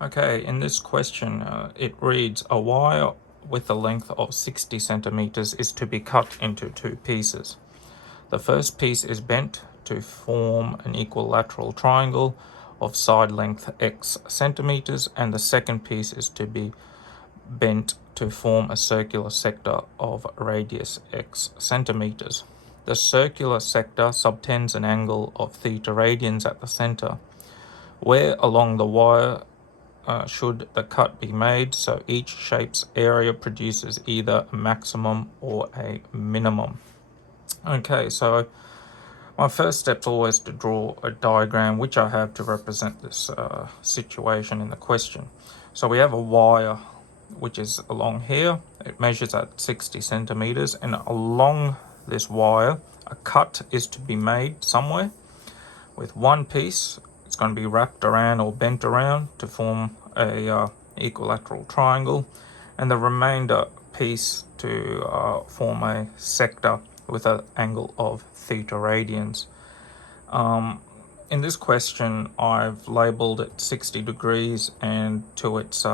Okay, in this question, it reads, a wire with a length of 60 centimeters is to be cut into two pieces. The first piece is bent to form an equilateral triangle of side length x centimeters, and the second piece is to be bent to form a circular sector of radius x centimeters. The circular sector subtends an angle of theta radians at the center. Where along the wire should the cut be made so each shape's area produces either a maximum or a minimum? Okay, so my first step is always to draw a diagram, which I have to represent this situation in the question. So we have a wire which is along here. It measures at 60 centimeters, and along this wire a cut is to be made somewhere with one piece. It's going to be wrapped around or bent around to form a equilateral triangle, and the remainder piece to form a sector with an angle of theta radians. In this question, I've labeled it 60 degrees and to its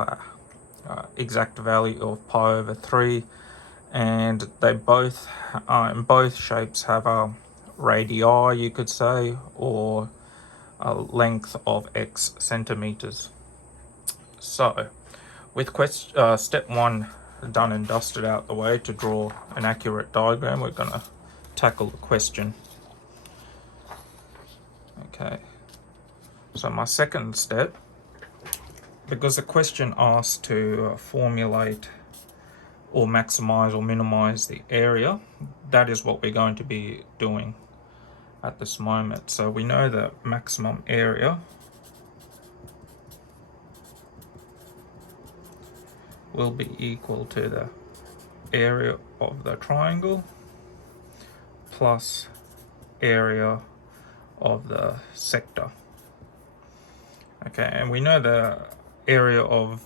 exact value of pi over 3, and they both, in both shapes, have a radii, you could say, or a length of x centimeters. So, with step 1 done and dusted out the way to draw an accurate diagram, we're going to tackle the question. Okay, so my second step, because the question asks to formulate or maximize or minimize the area, that is what we're going to be doing at this moment. So we know the maximum area will be equal to the area of the triangle plus area of the sector. Okay, and we know the area of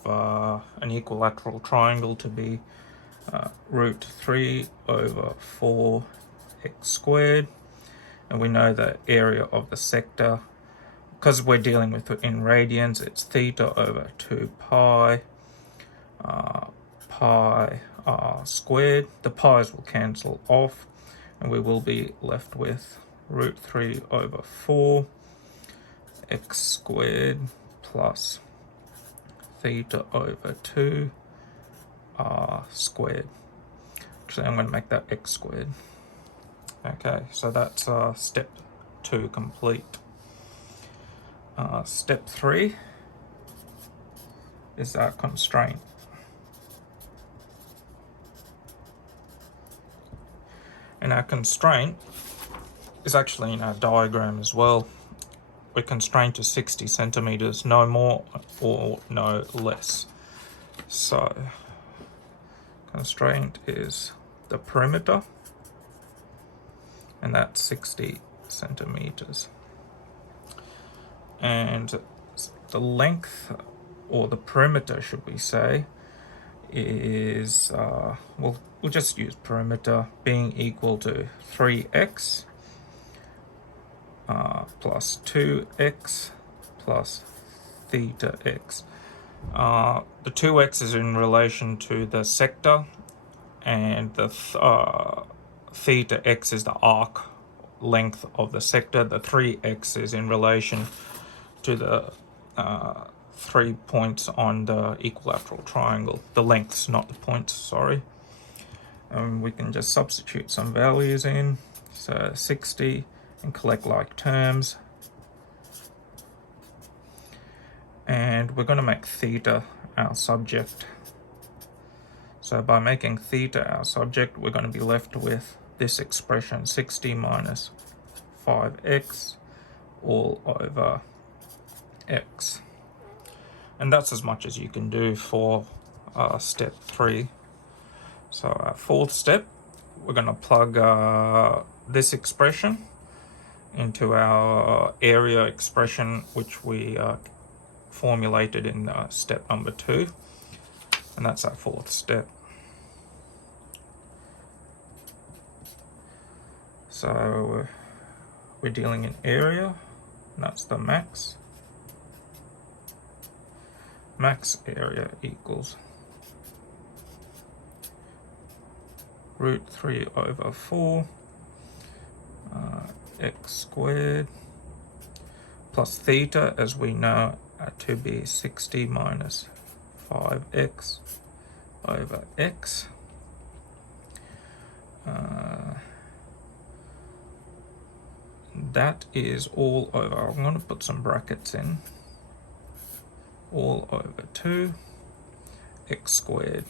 an equilateral triangle to be root 3 over 4 x squared, and we know the area of the sector, because we're dealing with it in radians, it's theta over 2 pi pi r squared. The pi's will cancel off, and we will be left with root 3 over 4 x squared plus theta over 2 r squared. Actually, I'm going to make that x squared. Okay, so that's step 2 complete. Step 3 is our constraint. And our constraint is actually in our diagram as well. We're constrained to 60 centimeters, no more or no less. So constraint is the perimeter, and that's 60 centimeters. And the length, or the perimeter should we say, is, we'll just use perimeter being equal to 3x plus 2x plus theta x. The 2x is in relation to the sector, and the theta x is the arc length of the sector. The 3x is in relation to the 3 points on the equilateral triangle. The lengths, not the points, sorry. We can just substitute some values in. So 60 and collect like terms. And we're going to make theta our subject. So by making theta our subject, we're going to be left with this expression, 60 minus 5x all over x. And that's as much as you can do for step 3. So our fourth step, we're going to plug this expression into our area expression, which we formulated in step number 2. And that's our fourth step. So we're dealing in area, and that's the max. max area equals root 3 over 4 x squared plus theta, as we know, to be 60 minus 5x over x. That is all over, I'm going to put some brackets in, all over 2 x squared.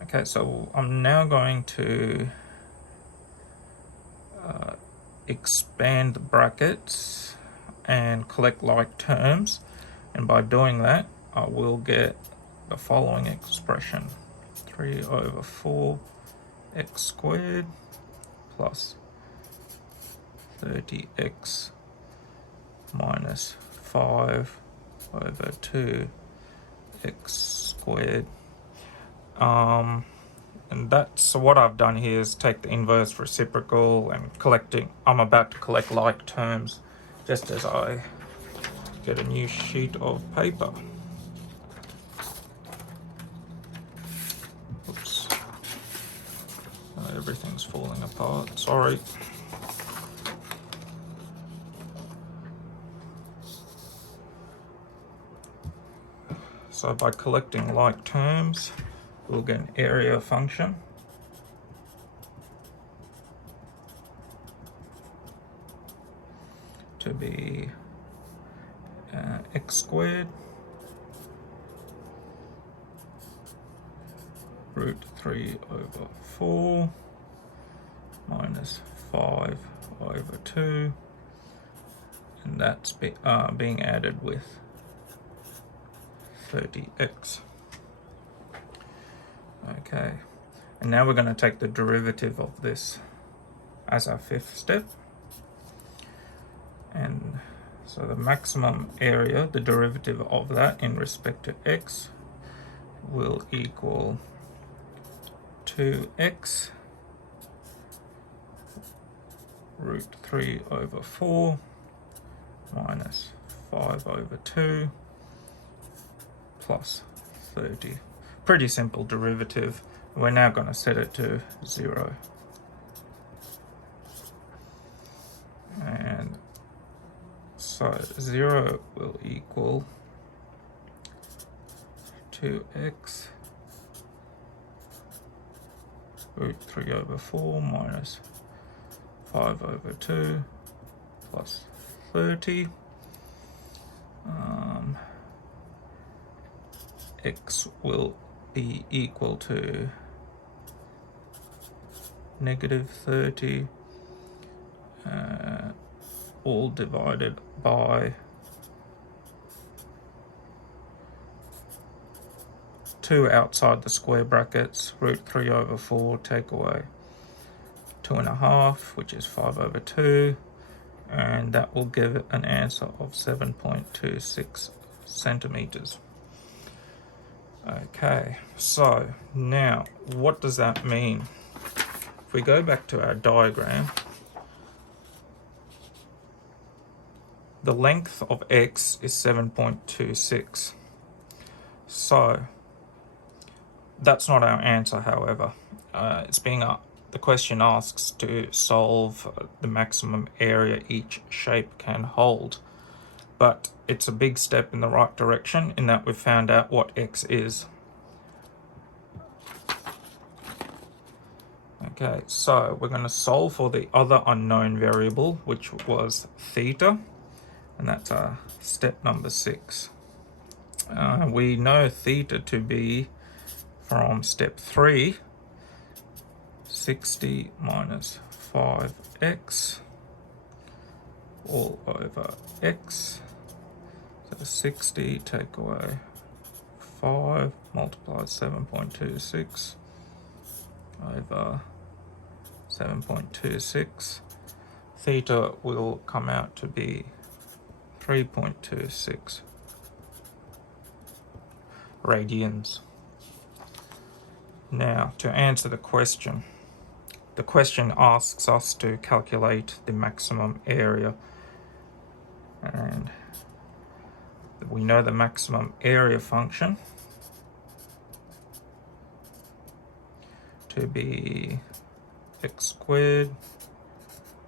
Okay, so I'm now going to expand the brackets and collect like terms, and by doing that I will get the following expression: 3 over 4 x squared plus 30x minus 5 over 2 x squared. And that's what I've done here is take the inverse reciprocal and I'm about to collect like terms just as I get a new sheet of paper. Oops. Everything's falling apart, sorry. So by collecting like terms, we'll get an area function to be x squared root 3 over 4 minus 5 over 2, and that's being added with 30x. Okay, and now we're going to take the derivative of this as our fifth step. And so the maximum area, the derivative of that in respect to x, will equal 2x root 3 over 4 minus 5 over 2 plus 30. Pretty simple derivative. We're now going to set it to 0. And so 0 will equal 2x root 3 over 4 minus 5 over 2 plus 30. X will be equal to negative 30, all divided by 2 outside the square brackets, root 3 over 4, take away 2.5, which is 5 over 2, and that will give an answer of 7.26 centimeters. Okay, so now what does that mean? If we go back to our diagram, the length of x is 7.26. So that's not our answer, however. The question asks to solve the maximum area each shape can hold. But it's a big step in the right direction in that we've found out what x is. Okay, so we're going to solve for the other unknown variable, which was theta, and that's step number 6. We know theta to be, from step 3, 60 minus 5x all over x. So 60 take away 5 multiply 7.26 over 7.26. Theta will come out to be 3.26 radians. Now, to answer the question, the question asks us to calculate the maximum area, and we know the maximum area function to be x squared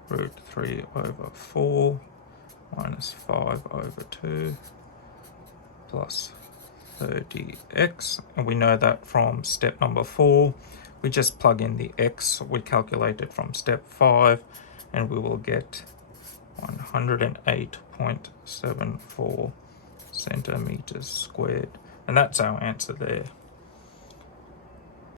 root 3 over 4 minus 5 over 2 plus 30x, and we know that from step number 4. We just plug in the x we calculated from step 5, and we will get 108.74 centimeters squared, and that's our answer there.